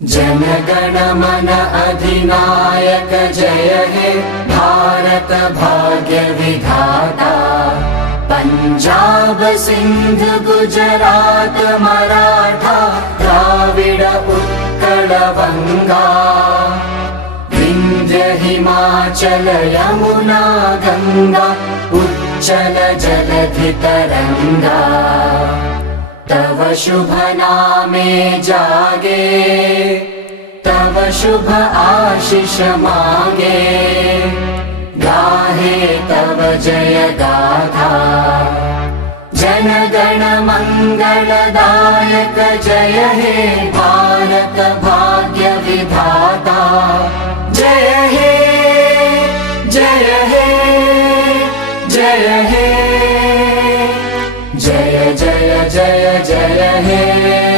जनगण मन अधिनायक जय हे भारत भाग्य विधाता। पंजाब सिंध गुजरात मराठा द्राविड उत्कल बंगा। विंध्य हिमाचल यमुना गंगा उच्चल जलधि तरंगा। तव शुभ नामे जागे तव शुभ आशीष मागे। गाहे तव जय गाथा जनगण मंगलदायक जय हे भारत भाग्य विधाता। जय हे जय हे जय हे जय जय जय जय हे।